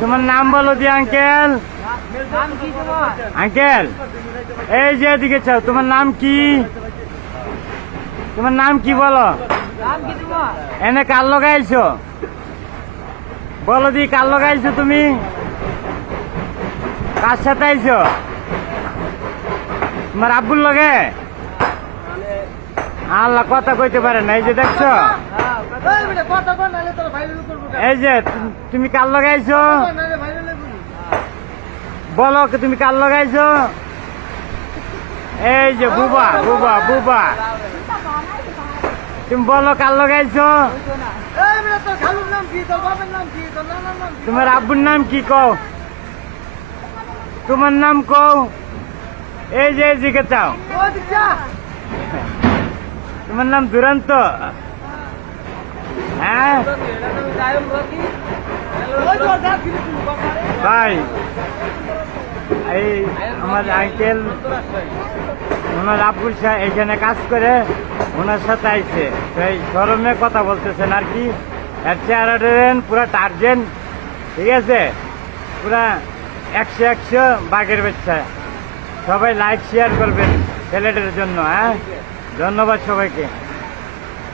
তোমার নাম বলো দি আঙ্কেল। আঙ্কেল এই যে এদিকে চাও, তোমার নাম কি? তোমার নাম কি বলো? এনে কার লাগাইছো বলো দি, কার লাগাইছো তুমি? কার সাথে আইছো? তোমার আব্বুর লগে? আল্লাহ কথা কইতে পারে না, এই যে দেখছো, এই যে তুমি কার লাগাইছো বলো, তুমি কার লাগাইছো? এই যে বুবা বুবা বুবা, তুমি বলো কার লাগাইছো? তোমার আব্বুর নাম কি কও? তোমার নাম কও। এই যে এদিকে চাও, তোমার নাম দুরন্ত? হ্যাঁ ভাই, এই আমার আঙ্কেল ওনার আব্বুর এখানে কাজ করে, ওনার সাথে আইছে, এই শরমে কথা বলতেছেন আর কি। এর চেহারা দেন পুরা টার্জেন, ঠিক আছে, পুরা 100 বাঘের বাচ্চা। সবাই লাইক শেয়ার করবেন ছেলেটার জন্য। হ্যাঁ, ধন্যবাদ সবাইকে।